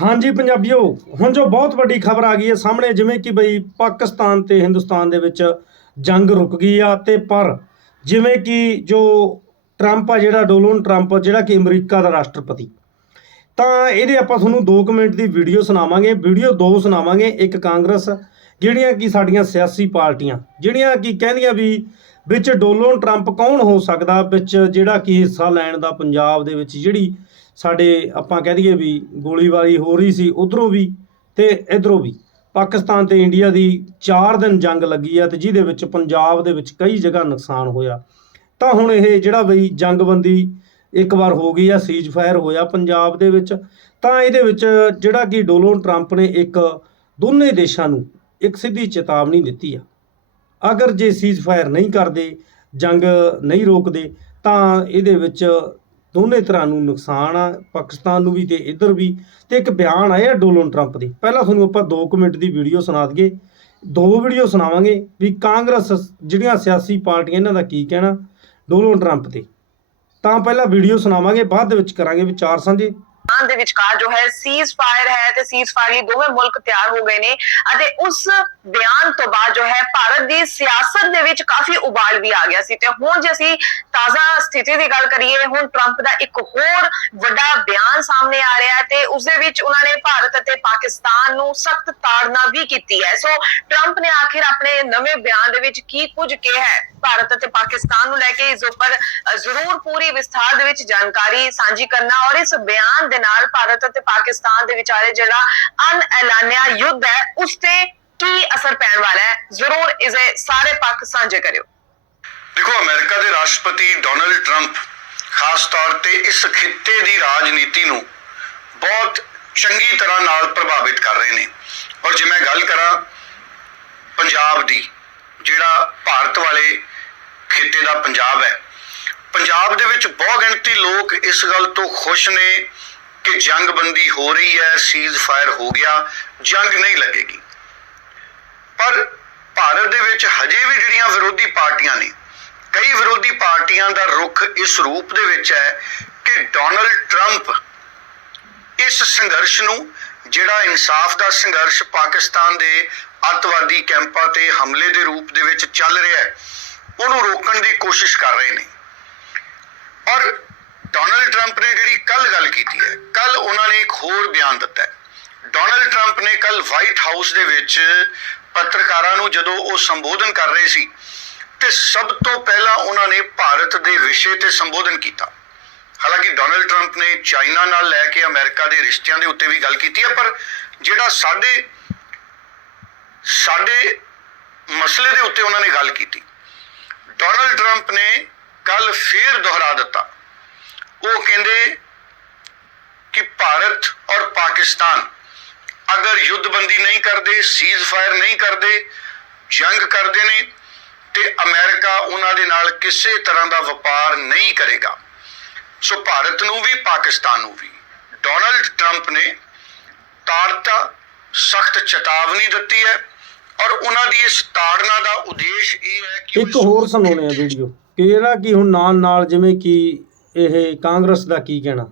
ਹਾਂਜੀ ਪੰਜਾਬੀਓ, ਹੁਣ ਜੋ ਬਹੁਤ ਵੱਡੀ ਖਬਰ ਆ ਗਈ ਹੈ ਸਾਹਮਣੇ, ਜਿਵੇਂ ਕਿ ਬਈ ਪਾਕਿਸਤਾਨ ਤੇ ਹਿੰਦੁਸਤਾਨ ਦੇ ਵਿੱਚ ਜੰਗ ਰੁਕ ਗਈ ਆ ਤੇ ਪਰ ਜਿਵੇਂ ਕਿ ਜੋ ਟਰੰਪ ਆ, ਜਿਹੜਾ ਡੋਨਲਡ ਟਰੰਪ, ਜਿਹੜਾ ਕਿ ਅਮਰੀਕਾ ਦਾ ਰਾਸ਼ਟਰਪਤੀ, ਤਾਂ ਇਹਦੇ ਆਪਾਂ ਤੁਹਾਨੂੰ 2 ਮਿੰਟ ਦੀ ਵੀਡੀਓ ਸੁਣਾਵਾਂਗੇ, ਵੀਡੀਓ ਦੋ ਸੁਣਾਵਾਂਗੇ, ਇੱਕ ਕਾਂਗਰਸ, ਜਿਹੜੀਆਂ ਕਿ ਸਾਡੀਆਂ ਸਿਆਸੀ ਪਾਰਟੀਆਂ, ਜਿਹੜੀਆਂ ਕਿ ਕਹਿੰਦੀਆਂ ਵੀ ਵਿੱਚ ਡੋਨਲਡ ਟਰੰਪ ਕੌਣ ਹੋ ਸਕਦਾ, ਵਿੱਚ ਜਿਹੜਾ ਕਿ ਹਿੱਸਾ ਲੈਣ ਦਾ ਪੰਜਾਬ ਦੇ ਵਿੱਚ ਜਿਹੜੀ ਸਾਡੇ ਆਪਾਂ ਕਹਿ ਦਈਏ ਵੀ ਗੋਲੀਬਾਰੀ ਹੋ ਰਹੀ ਸੀ ਉਧਰੋਂ ਵੀ ਤੇ ਇਧਰੋਂ ਵੀ। ਪਾਕਿਸਤਾਨ ਤੇ ਇੰਡੀਆ ਦੀ 4 ਦਿਨ ਜੰਗ ਲੱਗੀ ਆ ਤੇ ਜਿਹਦੇ ਵਿੱਚ ਪੰਜਾਬ ਦੇ ਵਿੱਚ ਕਈ ਜਗ੍ਹਾ ਨੁਕਸਾਨ ਹੋਇਆ। ਤਾਂ ਹੁਣ ਇਹ ਜਿਹੜਾ ਬਈ ਜੰਗਬੰਦੀ ਇੱਕ ਵਾਰ ਹੋ ਗਈ ਆ ਸੀਜ਼ ਫਾਇਰ ਹੋਇਆ ਪੰਜਾਬ ਦੇ ਵਿੱਚ, ਤਾਂ ਇਹਦੇ ਵਿੱਚ ਜਿਹੜਾ ਕਿ ਡੋਨਲਡ ਟਰੰਪ ਨੇ ਇੱਕ ਦੋਨੇ ਦੇਸ਼ਾਂ ਨੂੰ ਇੱਕ ਸਿੱਧੀ ਚੇਤਾਵਨੀ ਦਿੱਤੀ ਆ। ਅਗਰ ਜੇ ਸੀਜ਼ ਫਾਇਰ ਨਹੀਂ ਕਰਦੇ, ਜੰਗ ਨਹੀਂ ਰੋਕਦੇ, ਤਾਂ ਇਹਦੇ ਵਿੱਚ ਦੋਨੇ ਤਰ੍ਹਾਂ ਨੂੰ ਨੁਕਸਾਨ ਆ, ਪਾਕਿਸਤਾਨ ਨੂੰ ਵੀ ਤੇ ਇੱਧਰ ਵੀ। ਤੇ ਇੱਕ ਬਿਆਨ ਆਇਆ ਡੋਨਲਡ ਟਰੰਪ ਦੇ। ਪਹਿਲਾਂ ਤੁਹਾਨੂੰ ਆਪਾਂ 2 ਮਿੰਟ ਦੀ ਵੀਡੀਓ ਸੁਣਾ ਦਈਏ। ਦੋ ਵੀਡੀਓ ਸੁਣਾਵਾਂਗੇ ਵੀ ਕਾਂਗਰਸ ਜਿਹੜੀਆਂ ਸਿਆਸੀ ਪਾਰਟੀਆਂ ਇਹਨਾਂ ਦਾ ਕੀ ਕਹਿਣਾ, ਡੋਨਲਡ ਟਰੰਪ ਤੇ। ਤਾਂ ਪਹਿਲਾਂ ਵੀਡੀਓ ਸੁਣਾਵਾਂਗੇ, ਬਾਅਦ ਦੇ ਵਿੱਚ ਕਰਾਂਗੇ ਵਿਚਾਰ ਸਾਂਝੇ। ਪਾਕਿਸਤਾਨ ਦੇ ਵਿਚਕਾਰ ਜੋ ਹੈ ਸੀਜ਼ ਫਾਇਰ ਹੈ ਤੇ ਸੀਜ਼ ਫਾਇਰ ਲਈ ਦੋਵੇਂ ਮੁਲਕ ਤਿਆਰ ਹੋ ਗਏ ਨੇ ਅਤੇ ਉਸ ਬਿਆਨ ਤੋਂ ਬਾਅਦ ਜੋ ਹੈ ਭਾਰਤ ਦੀ ਸਿਆਸਤ ਦੇ ਵਿੱਚ ਕਾਫੀ ਉਬਾਲ ਵੀ ਆ ਗਿਆ ਸੀ। ਤੇ ਹੁਣ ਜੇ ਅਸੀਂ ਤਾਜ਼ਾ ਸਥਿਤੀ ਦੀ ਗੱਲ ਕਰੀਏ, ਹੁਣ ਟਰੰਪ ਦਾ ਇੱਕ ਹੋਰ ਵੱਡਾ ਸਾਹਮਣੇ ਆ ਰਿਹਾ ਹੈ ਤੇ ਉਸ ਦੇ ਵਿੱਚ ਉਹਨਾਂ ਨੇ ਭਾਰਤ ਅਤੇ ਪਾਕਿਸਤਾਨ ਨੂੰ ਸਖਤ ਤਾੜਨਾ ਵੀ ਕੀਤੀ ਹੈ। ਸੋ ਟਰੰਪ ਨੇ ਆਖਿਰ ਆਪਣੇ ਨਵੇਂ ਬਿਆਨ ਦੇ ਵਿੱਚ ਕੀ ਕੁਝ ਕਿਹਾ ਹੈ? ਭਾਰਤ ਅਤੇ ਪਾਕਿਸਤਾਨ ਨੂੰ ਲੈ ਕੇ ਇਸ ਉੱਪਰ ਜ਼ਰੂਰ ਪੂਰੀ ਵਿਸਥਾਰ ਦੇ ਵਿੱਚ ਜਾਣਕਾਰੀ ਸਾਂਝੀ ਕਰਨਾ ਔਰ ਇਸ ਬਿਆਨ ਦੇ ਨਾਲ ਭਾਰਤ ਅਤੇ ਪਾਕਿਸਤਾਨ ਦੇ ਵਿਚਾਲੇ ਜਿਹੜਾ ਅਨਐਲਾਨਿਆ ਯੁੱਧ ਹੈ, ਉਸ ਤੇ ਕੀ ਅਸਰ ਪੈਣ ਵਾਲਾ ਹੈ? ਜ਼ਰੂਰ ਇਸੇ ਸਾਰੇ ਪੱਖ ਸਾਂਝੇ ਕਰਿਓ। ਦੇਖੋ, ਅਮਰੀਕਾ ਦੇ ਰਾਸ਼ਟਰਪਤੀ ਡੋਨਲਡ ਟਰੰਪ ਖਾਸ ਤੌਰ ਤੇ ਇਸ ਖਿੱਤੇ ਦੀ ਰਾਜਨੀਤੀ ਨੂੰ ਬਹੁਤ ਚੰਗੀ ਤਰ੍ਹਾਂ ਨਾਲ ਪ੍ਰਭਾਵਿਤ ਕਰ ਰਹੇ ਨੇ। ਔਰ ਜੇ ਮੈਂ ਗੱਲ ਕਰਾਂ ਪੰਜਾਬ ਦੀ, ਜਿਹੜਾ ਭਾਰਤ ਵਾਲੇ ਖਿੱਤੇ ਦਾ ਪੰਜਾਬ ਹੈ, ਪੰਜਾਬ ਦੇ ਵਿੱਚ ਬਹੁਤ ਗਿਣਤੀ ਲੋਕ ਇਸ ਗੱਲ ਤੋਂ ਖੁਸ਼ ਨੇ ਕਿ ਜੰਗਬੰਦੀ ਹੋ ਰਹੀ ਹੈ ਸੀਜ਼ ਫਾਇਰ ਹੋ ਗਿਆ, ਜੰਗ ਨਹੀਂ ਲੱਗੇਗੀ। ਪਰ ਭਾਰਤ ਦੇ ਵਿੱਚ ਹਜੇ ਵੀ ਜਿਹੜੀਆਂ ਵਿਰੋਧੀ ਪਾਰਟੀਆਂ ਨੇ ਕਈ ਵਿਰੋਧੀ ਪਾਰਟੀਆਂ ਦਾ ਰੁਖ ਇਸ ਰੂਪ ਦੇ ਵਿੱਚ ਹੈ ਕਿ ਡੋਨਲਡ ਟਰੰਪ ਇਸ ਸੰਘਰਸ਼ ਨੂੰ, ਜਿਹੜਾ ਇਨਸਾਫ ਦਾ ਸੰਘਰਸ਼ ਪਾਕਿਸਤਾਨ ਦੇ ਅੱਤਵਾਦੀ ਕੈਂਪਾਂ ਤੇ ਹਮਲੇ ਦੇ ਰੂਪ ਦੇ ਵਿੱਚ ਚੱਲ ਰਿਹਾ ਹੈ, ਉਹਨੂੰ ਰੋਕਣ ਦੀ ਕੋਸ਼ਿਸ਼ ਕਰ ਰਹੇ ਨੇ। ਔਰ ਡੋਨਲਡ ਟਰੰਪ ਨੇ ਜਿਹੜੀ ਕੱਲ ਗੱਲ ਕੀਤੀ ਹੈ ਕੱਲ ਉਹਨਾਂ ਨੇ ਇੱਕ ਹੋਰ ਬਿਆਨ ਦਿੱਤਾ ਹੈ। ਡੋਨਲਡ ਟਰੰਪ ਨੇ ਕੱਲ ਵਾਈਟ ਹਾਊਸ ਦੇ ਵਿੱਚ ਪੱਤਰਕਾਰਾਂ ਨੂੰ ਜਦੋਂ ਉਹ ਸੰਬੋਧਨ ਕਰ ਰਹੇ ਸੀ ਤੇ ਸਭ ਤੋਂ ਪਹਿਲਾਂ ਉਹਨਾਂ ਨੇ ਭਾਰਤ ਦੇ ਵਿਸ਼ੇ ਤੇ ਸੰਬੋਧਨ ਕੀਤਾ। ਹਾਲਾਂਕਿ ਡੋਨਲਡ ਟਰੰਪ ਨੇ ਚਾਈਨਾ ਨਾਲ ਲੈ ਕੇ ਅਮਰੀਕਾ ਦੇ ਰਿਸ਼ਤਿਆਂ ਦੇ ਉੱਤੇ ਵੀ ਗੱਲ ਕੀਤੀ ਹੈ, ਪਰ ਜਿਹੜਾ ਸਾਡੇ ਸਾਡੇ ਮਸਲੇ ਦੇ ਉੱਤੇ ਉਹਨਾਂ ਨੇ ਗੱਲ ਕੀਤੀ। ਡੋਨਲਡ ਟਰੰਪ ਨੇ ਕੱਲ ਫੇਰ ਦੁਹਰਾ ਦਿੱਤਾ। ਉਹ ਕਹਿੰਦੇ ਕਿ ਭਾਰਤ ਔਰ ਪਾਕਿਸਤਾਨ ਅਗਰ ਯੁੱਧਬੰਦੀ ਨਹੀਂ ਕਰਦੇ ਸੀਜ਼ ਫਾਇਰ ਨਹੀਂ ਕਰਦੇ, ਜੰਗ ਕਰਦੇ ਨੇ ਤੇ ਅਮਰੀਕਾ ਉਹਨਾਂ ਦੇ ਨਾਲ ਕਿਸੇ ਤਰ੍ਹਾਂ ਦਾ ਵਪਾਰ ਨਹੀਂ ਕਰੇਗਾ। ਸੋ ਭਾਰਤ ਨੂੰ ਵੀ ਪਾਕਿਸਤਾਨ ਨੂੰ ਵੀ। ਡੋਨਲਡ ਟਰੰਪ ਨੇ ਤਾੜਤਾ ਸਖਤ ਚੇਤਾਵਨੀ ਦਿੱਤੀ ਹੈ ਔਰ ਉਹਨਾਂ ਦੀ ਇਸ ਤਾੜਨਾ ਦਾ ਉਦੇਸ਼ ਇਹ ਹੈ ਕਿ ਇੱਕ ਹੋਰ ਸੁਣਾਉਣੇ ਆ ਵੀਡੀਓ। ਕਿ ਜਿਹੜਾ ਕਿ ਹੁਣ ਨਾਲ ਨਾਲ ਜਿਵੇਂ ਕਿ ਇਹ ਕਾਂਗਰਸ ਦਾ ਕੀ ਕਹਿਣਾ?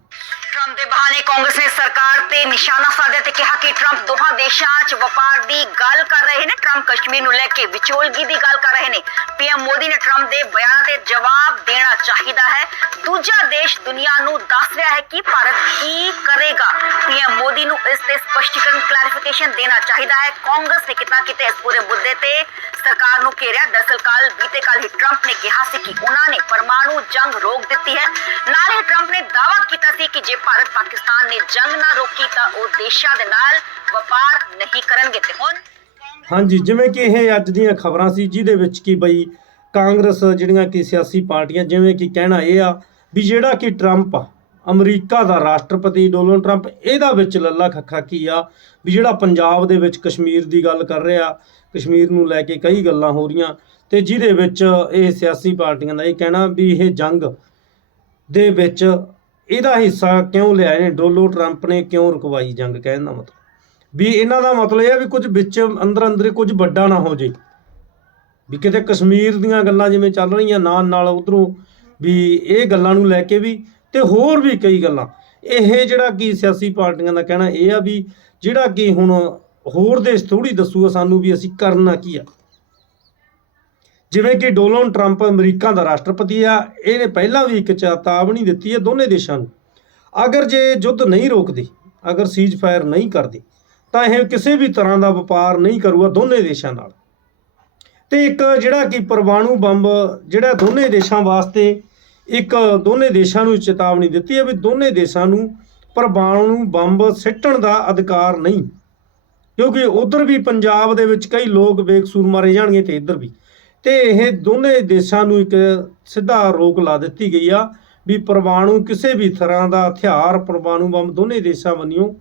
ਟਰੰਪ ਦੇ ਬਹਾਨੇ ਕਾਂਗਰਸ ਨੇ ਸਰਕਾਰ ਤੇ ਨਿਸ਼ਾਨਾ ਸਾਧਿਆ ਤੇ ਕਿਹਾ ਕਿ ਟਰੰਪ ਦੋਹਾਂ ਦੇਸ਼ਾਂ 'ਚ ਵਪਾਰ ਦੀ ਗੱਲ ਕਰ ਰਹੇ ਨੇ, ਟਰੰਪ ਕਸ਼ਮੀਰ ਨੂੰ ਲੈ ਕੇ ਵਿਚੋਲਗੀ ਦੀ ਗੱਲ ਕਰ ਰਹੇ ਨੇ। ਪੀਐਮ ਮੋਦੀ ਨੇ ਟਰੰਪ ਦੇ ਬਿਆਨਾਂ ਤੇ ਜਵਾਬ ਦੇਣਾ ਚਾਹੀਦਾ ਹੈ। ਦੂਜਾ ਦੇਸ਼ ਦੁਨੀਆ ਨੂੰ ਦੱਸ ਰਿਹਾ ਹੈ ਕਿ ਭਾਰਤ ਕੀ ਕਰੇਗਾ। ਪੀਐਮ ਮੋਦੀ ਨੂੰ ਇਸ ਤੇ ਸਪਸ਼ਟੀਕਰਨ ਕਲੈਰੀਫਿਕੇਸ਼ਨ ਦੇਣਾ ਚਾਹੀਦਾ ਹੈ। ਕਾਂਗਰਸ ਨੇ ਕਿਤਨਾ ਕਿਤੇ ਇਸ ਪੂਰੇ ਮੁੱਦੇ ਤੇ? ਸਰਕਾਰ ਨੂੰ ਘੇਰਿਆ। ਦਰਅਸਲ ਕਾਲ ਬੀਤੇ ਕੱਲ ਹੀ ਟਰੰਪ ਨੇ ਕਿਹਾ ਸੀ ਕਿ ਉਹਨਾਂ ਨੇ ਪਰਮਾਣੂ ਜੰਗ ਰੋਕ ਦਿੱਤੀ ਹੈ। ਨਾਲ ਹੀ ਟਰੰਪ ਨੇ ਦਾਅਵਾ ਕੀਤਾ ਸੀ ਕਿ ਜੇ ਭਾਰਤ ਪਾਕਿਸਤਾਨ ਨੇ ਜੰਗ ਨਾ ਰੋਕੀ ਤਾਂ ਉਹ ਦੇਸ਼ਾਂ ਦੇ ਨਾਲ ਵਪਾਰ ਨਹੀਂ ਕਰਨਗੇ ਤੇ ਹੁਣ ਹਾਂਜੀ, ਜਿਵੇਂ ਕਿ ਇਹ ਅੱਜ ਦੀਆਂ ਖਬਰਾਂ ਸੀ, ਜਿਹਦੇ ਵਿੱਚ ਕਿ ਬਈ ਕਾਂਗਰਸ ਜਿਹੜੀਆਂ ਕਿ ਸਿਆਸੀ ਪਾਰਟੀਆਂ, ਜਿਵੇਂ ਕਿ ਕਹਿਣਾ ਇਹ ਆ ਵੀ ਜਿਹੜਾ ਕਿ ਟਰੰਪ ਅਮਰੀਕਾ ਦਾ ਰਾਸ਼ਟਰਪਤੀ ਡੋਨਲਡ ਟਰੰਪ, ਇਹਦਾ ਵਿੱਚ ਲੱਲਾ ਖੱਖਾ ਕੀ ਆ? ਵੀ ਜਿਹੜਾ ਪੰਜਾਬ ਦੇ ਵਿੱਚ ਕਸ਼ਮੀਰ ਦੀ ਗੱਲ ਕਰ ਰਿਹਾ, ਕਸ਼ਮੀਰ ਨੂੰ ਲੈ ਕੇ ਕਈ ਗੱਲਾਂ ਹੋ ਰਹੀਆਂ ਤੇ ਜਿਹਦੇ ਵਿੱਚ ਇਹ ਸਿਆਸੀ ਪਾਰਟੀਆਂ ਦਾ ਇਹ ਕਹਿਣਾ ਵੀ ਇਹ ਜੰਗ ਦੇ ਵਿੱਚ ਇਹਦਾ ਹਿੱਸਾ ਕਿਉਂ ਲਿਆ ਇਹਨੇ ਡੋਨਲਡ ਟਰੰਪ ਨੇ ਕਿਉਂ ਰੁਕਵਾਈ ਜੰਗ? ਕਹਿਣ ਦਾ ਮਤਲਬ। ਵੀ ਇਹਨਾਂ ਦਾ ਮਤਲਬ ਇਹ ਆ ਵੀ ਕੁਝ ਵਿੱਚ ਅੰਦਰ ਅੰਦਰ ਕੁਝ ਵੱਡਾ ਨਾ ਹੋ ਜੇ। ਵੀ ਕਿਤੇ ਕਸ਼ਮੀਰ ਦੀਆਂ ਗੱਲਾਂ ਜਿਵੇਂ ਚੱਲ ਰਹੀਆਂ ਨਾਲ ਨਾਲ ਉਧਰੋਂ ਵੀ ਇਹ ਗੱਲਾਂ ਨੂੰ ਲੈ ਕੇ ਵੀ ਤੇ ਹੋਰ ਵੀ ਕਈ ਗੱਲਾਂ। ਇਹ ਜਿਹੜਾ ਕੀ ਸਿਆਸੀ ਪਾਰਟੀਆਂ ਦਾ ਕਹਿਣਾ ਇਹ ਆ ਵੀ ਜਿਹੜਾ ਕਿ ਹੁਣ ਹੋਰ ਦੇਸ਼ ਥੋੜੀ ਦੱਸੂਗਾ ਸਾਨੂੰ ਵੀ ਅਸੀਂ ਕਰਨਾ ਕੀ ਆ। ਜਿਵੇਂ ਕਿ ਡੋਨਲਡ ਟਰੰਪ ਅਮਰੀਕਾ ਦਾ ਰਾਸ਼ਟਰਪਤੀ ਆ, ਇਹਨੇ ਪਹਿਲਾਂ ਵੀ ਇੱਕ ਚੇਤਾਵਨੀ ਦਿੱਤੀ ਹੈ ਦੋਨੇ ਦੇਸ਼ਾਂ ਨੂੰ। ਅਗਰ ਜੇ ਯੁੱਧ ਨਹੀਂ ਰੋਕਦੇ, ਅਗਰ ਸੀਜ਼ ਫਾਇਰ ਨਹੀਂ ਕਰਦੇ ਤਾਂ ਇਹ ਕਿਸੇ ਵੀ ਤਰ੍ਹਾਂ ਦਾ ਵਪਾਰ ਨਹੀਂ ਕਰੂਗਾ ਦੋਨੇ ਦੇਸ਼ਾਂ ਨਾਲ। ਤੇ ਇੱਕ ਜਿਹੜਾ ਕਿ ਪਰਮਾਣੂ ਬੰਬ ਜਿਹੜਾ ਦੋਨੇ ਦੇਸ਼ਾਂ ਵਾਸਤੇ ਇੱਕ ਦੋਨੇ ਦੇਸ਼ਾਂ ਨੂੰ ਚੇਤਾਵਨੀ ਦਿੱਤੀ ਹੈ ਵੀ ਦੋਨੇ ਦੇਸ਼ਾਂ ਨੂੰ ਪਰਮਾਣੂ ਬੰਬ ਸਿੱਟਣ ਦਾ ਅਧਿਕਾਰ ਨਹੀਂ। ਕਿਉਂਕਿ ਉਧਰ ਵੀ ਪੰਜਾਬ ਦੇ ਵਿੱਚ ਕਈ ਲੋਕ ਬੇਕਸੂਰ ਮਾਰੇ ਜਾਣਗੇ ਤੇ ਇੱਧਰ ਵੀ। ਤੇ ਇਹ ਦੋਨੇ ਦੇਸ਼ਾਂ ਨੂੰ ਇੱਕ ਸਿੱਧਾ ਰੋਕ ਲਾ ਦਿੱਤੀ ਗਈ ਆ ਵੀ ਪਰਮਾਣੂ ਕਿਸੇ ਵੀ ਤਰ੍ਹਾਂ ਦਾ ਹਥਿਆਰ ਪਰਮਾਣੂ ਬੰਬ ਦੋਨੇ ਦੇਸ਼ਾਂ ਵੱਲੋਂ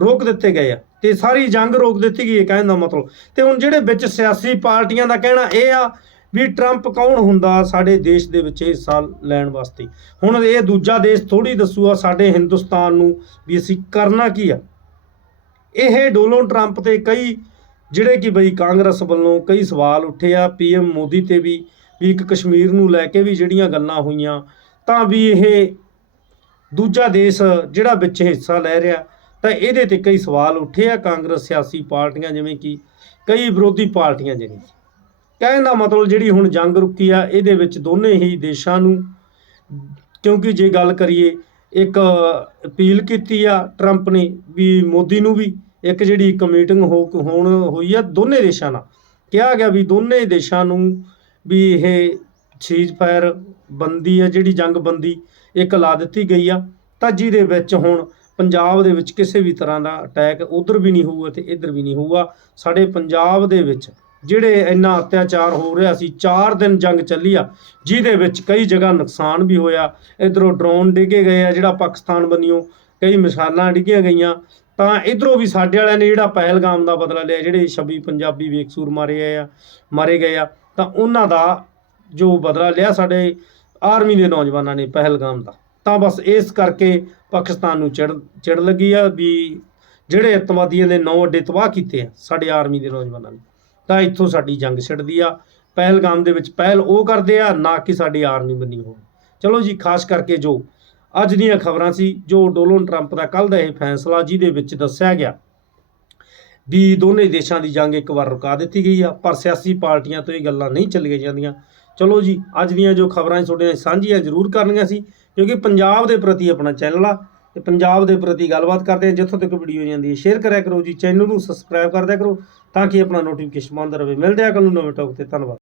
ਰੋਕ ਦਿੱਤੇ ਗਏ ਆ। ਤੇ ਸਾਰੀ ਜੰਗ ਰੋਕ ਦਿੱਤੀ ਗਈ ਹੈ ਕਹਿਣ ਦਾ ਮਤਲਬ। ਤੇ ਹੁਣ ਜਿਹੜੇ ਵਿੱਚ ਸਿਆਸੀ ਪਾਰਟੀਆਂ ਦਾ ਕਹਿਣਾ ਇਹ ਆ ਵੀ ਟਰੰਪ ਕੌਣ ਹੁੰਦਾ ਸਾਡੇ ਦੇਸ਼ ਦੇ ਵਿੱਚ ਹਿੱਸਾ ਲੈਣ ਵਾਸਤੇ। ਹੁਣ ਇਹ ਦੂਜਾ ਦੇਸ਼ ਥੋੜੀ ਦੱਸੂਗਾ ਸਾਡੇ ਹਿੰਦੁਸਤਾਨ ਨੂੰ ਵੀ ਅਸੀਂ ਕਰਨਾ ਕੀ ਆ। ਇਹ ਡੋਨਲਡ ਟਰੰਪ ਤੇ ਕਈ ਜਿਹੜੇ ਕਿ ਬਈ ਕਾਂਗਰਸ ਵੱਲੋਂ ਕਈ ਸਵਾਲ ਉੱਠੇ ਆ, ਪੀਐਮ ਮੋਦੀ ਤੇ ਵੀ ਵੀ ਇੱਕ ਕਸ਼ਮੀਰ ਨੂੰ ਲੈ ਕੇ ਵੀ ਜਿਹੜੀਆਂ ਗੱਲਾਂ ਹੋਈਆਂ, ਤਾਂ ਵੀ ਇਹ ਦੂਜਾ ਦੇਸ਼ ਜਿਹੜਾ ਵਿੱਚ ਹਿੱਸਾ ਲੈ ਰਿਹਾ ਤਾਂ ਇਹਦੇ ਤੇ ਕਈ ਸਵਾਲ ਉੱਠੇ ਆ ਕਾਂਗਰਸ ਸਿਆਸੀ ਪਾਰਟੀਆਂ ਜਿਵੇਂ ਕਿ ਕਈ ਵਿਰੋਧੀ ਪਾਰਟੀਆਂ ਜਿਹੜੀਆਂ ਕਹਿਣ ਦਾ ਮਤਲਬ ਜਿਹੜੀ ਹੁਣ ਜੰਗ ਰੁਕੀ ਆ, ਇਹਦੇ ਵਿੱਚ ਦੋਨੇ ਹੀ ਦੇਸ਼ਾਂ ਨੂੰ ਕਿਉਂਕਿ ਜੇ ਗੱਲ ਕਰੀਏ, ਇੱਕ ਅਪੀਲ ਕੀਤੀ ਆ ਟਰੰਪ ਨੇ ਵੀ ਮੋਦੀ ਨੂੰ ਵੀ, ਇੱਕ ਜਿਹੜੀ ਇੱਕ ਮੀਟਿੰਗ ਹੋ ਹੋਣ ਹੋਈ ਆ ਦੋਨੇ ਦੇਸ਼ਾਂ ਨਾਲ। ਕਿਹਾ ਗਿਆ ਵੀ ਦੋਨੇ ਦੇਸ਼ਾਂ ਨੂੰ ਵੀ ਇਹ ਸੀਜ਼ ਫਾਇਰ ਬੰਦੀ ਆ, ਜਿਹੜੀ ਜੰਗ ਬੰਦੀ ਇੱਕ ਲਾ ਦਿੱਤੀ ਗਈ ਆ, ਤਾਂ ਜਿਹਦੇ ਵਿੱਚ ਹੁਣ ਪੰਜਾਬ ਦੇ ਵਿੱਚ ਕਿਸੇ ਵੀ ਤਰ੍ਹਾਂ ਦਾ ਅਟੈਕ ਉਧਰ ਵੀ ਨਹੀਂ ਹੋਊਗਾ ਤੇ ਇੱਧਰ ਵੀ ਨਹੀਂ ਹੋਊਗਾ। ਸਾਡੇ ਪੰਜਾਬ ਦੇ ਵਿੱਚ ਜਿਹੜੇ ਇੰਨਾ ਅਤਿਆਚਾਰ ਹੋ ਰਿਹਾ ਸੀ 4 ਦਿਨ ਜੰਗ ਚੱਲੀ ਆ, ਜਿਹਦੇ ਵਿੱਚ ਕਈ ਜਗ੍ਹਾ ਨੁਕਸਾਨ ਵੀ ਹੋਇਆ। ਇਧਰੋਂ ਡਰੋਨ ਡਿੱਗੇ ਗਏ ਆ, ਜਿਹੜਾ ਪਾਕਿਸਤਾਨ ਬੰਨਿਓ, ਕਈ ਮਿਸਾਲਾਂ ਡਿੱਗੀਆਂ ਗਈਆਂ। ਤਾਂ ਇਧਰੋਂ ਵੀ ਸਾਡੇ ਵਾਲਿਆਂ ਨੇ ਜਿਹੜਾ ਪਹਿਲਗਾਮ ਦਾ ਬਦਲਾ ਲਿਆ, ਜਿਹੜੇ 26 ਪੰਜਾਬੀ ਬੇਕਸੂਰ ਮਾਰੇ ਗਏ ਆ, ਮਾਰੇ ਗਏ ਆ, ਤਾਂ ਉਹਨਾਂ ਦਾ ਜੋ ਬਦਲਾ ਲਿਆ ਸਾਡੇ ਆਰਮੀ ਦੇ ਨੌਜਵਾਨਾਂ ਨੇ ਪਹਿਲਗਾਮ ਦਾ। ਤਾਂ ਬਸ ਇਸ ਕਰਕੇ ਪਾਕਿਸਤਾਨ ਨੂੰ ਚਿੜ ਚਿੜ ਲੱਗੀ ਆ ਵੀ ਜਿਹੜੇ ਅੱਤਵਾਦੀਆਂ ਨੇ ਨੌ ਅੱਡੇ ਤਬਾਹ ਕੀਤੇ ਆ ਸਾਡੇ ਆਰਮੀ ਦੇ ਨੌਜਵਾਨਾਂ ਨੇ, ਤਾਂ ਇੱਥੋਂ ਸਾਡੀ ਜੰਗ ਛਿੜਦੀ ਆ, ਪਹਿਲਗਾਮ ਦੇ ਵਿੱਚ ਪਹਿਲ ਉਹ ਕਰਦੇ ਆ, ਨਾ ਕਿ ਸਾਡੀ ਆਰਮੀ ਬੰਨੀ ਹੋਵੇ ਚਲੋ ਜੀ, ਖਾਸ ਕਰਕੇ ਜੋ ਅੱਜ ਦੀਆਂ ਖਬਰਾਂ ਸੀ, ਜੋ ਡੋਨਾਲਡ ਟਰੰਪ ਦਾ ਕੱਲ ਦਾ ਇਹ ਫੈਸਲਾ ਜਿਹਦੇ ਵਿੱਚ ਦੱਸਿਆ ਗਿਆ ਵੀ ਦੋਨੇ ਦੇਸ਼ਾਂ ਦੀ ਜੰਗ ਇੱਕ ਵਾਰ ਰੁਕਾ ਦਿੱਤੀ ਗਈ ਆ, ਪਰ ਸਿਆਸੀ ਪਾਰਟੀਆਂ ਤੋਂ ਇਹ ਗੱਲਾਂ ਨਹੀਂ ਚੱਲੀਆਂ ਜਾਂਦੀਆਂ। ਚਲੋ ਜੀ, ਅੱਜ ਦੀਆਂ ਜੋ ਖਬਰਾਂ ਤੁਹਾਡੇ ਨਾਲ ਸਾਂਝੀਆਂ ਜ਼ਰੂਰ ਕਰਨੀਆਂ ਸੀ, ਕਿਉਂਕਿ ਪੰਜਾਬ ਦੇ ਪ੍ਰਤੀ ਆਪਣਾ ਚੈਨਲ ਆ, ਤੇ ਪੰਜਾਬ ਦੇ ਪ੍ਰਤੀ ਗੱਲਬਾਤ ਕਰਦੇ ਆ ਜਿੱਥੋਂ ਤੱਕ ਵੀਡੀਓ ਜਾਂਦੀ ਹੈ ਸ਼ੇਅਰ ਕਰਿਆ ਕਰੋ ਜੀ ਚੈਨਲ ਨੂੰ ਸਬਸਕ੍ਰਾਈਬ ਕਰਦਿਆ ਕਰੋ, ਤਾਂ ਕਿ ਆਪਣਾ ਨੋਟੀਫਿਕੇਸ਼ਨ ਬੰਦ ਰਹੇ। ਮਿਲਦੇ ਆ ਕੱਲ ਨੂੰ ਨਵੇਂ ਟੌਪ ਤੇ, ਧੰਨਵਾਦ।